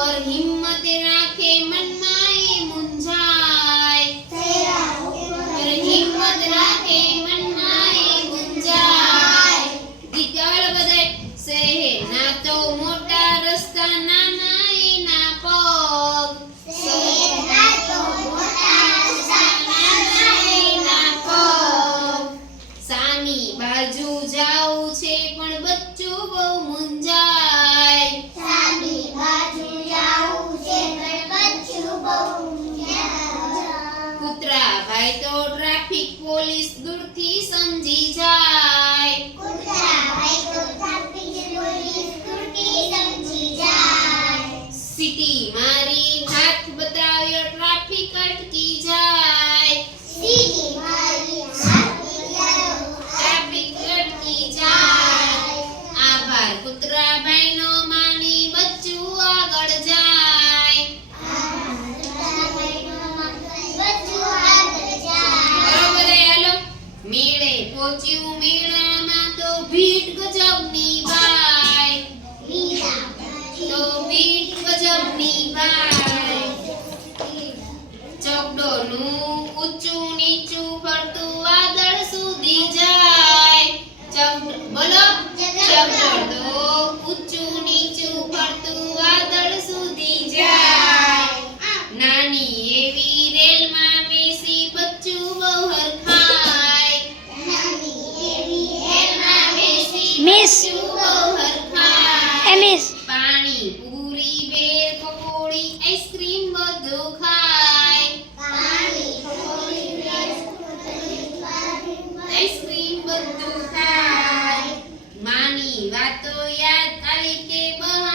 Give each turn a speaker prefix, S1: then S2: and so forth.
S1: પર હિંમત રાખે મનમાં એ મુંજાય
S2: પર હિંમત રાખે મનમાં એ મુંજાય
S1: ગીત ગાવેલો બધાય સહે ના તો જાય તો ટ્રાફિક પોલીસ દૂરથી સમજી જાય
S2: કૂતરા ભાઈ તો ટ્રાફિક પોલીસ દૂરથી સમજી જાય
S1: સિટી મારી હાથ બતાવ્યો ટ્રાફિક અટકી જાય નાની એવી રેલમાં બેસી બચ્ચું બહુ હરખાય
S2: નાની એવી રેલમાં બેસી મિસ બહુ હરખાય
S1: એ મિસ પાણી પૂરી બેર પકોડી આઈસ્ક્રીમ બધું ખાય
S2: પાણી પૂરી બેર પકોડી આઈસ્ક્રીમ બધું ખાય
S1: માની વાતો યાદ આવી કે બહાર